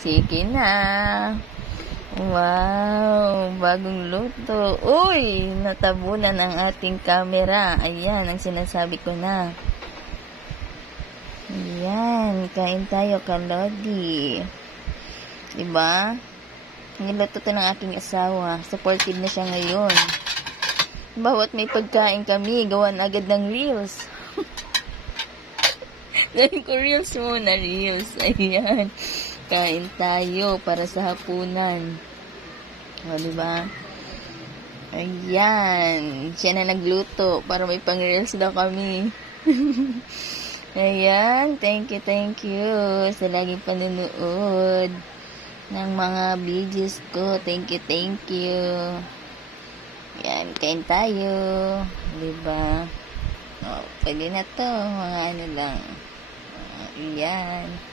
Sige na. Wow, bagong luto. Uy, natabunan ang ating camera. Ayan, ang sinasabi ko na. Ayan, kain tayo, Kalodi. Diba? Niluto to ng aking asawa. Supportive na siya ngayon. Bawat may pagkain kami, gawan agad ng reels. Gawin ko reels muna, reels. Ayan. Kain tayo para sa hapunan. O, diba? Ayan. Siya na nagluto para may pang-reels daw kami. Ayan. Thank you sa laging panunood ng mga videos ko. Thank you. Ayan. Kain tayo. Diba? O, pwede na to. Mga ano lang. Ayan.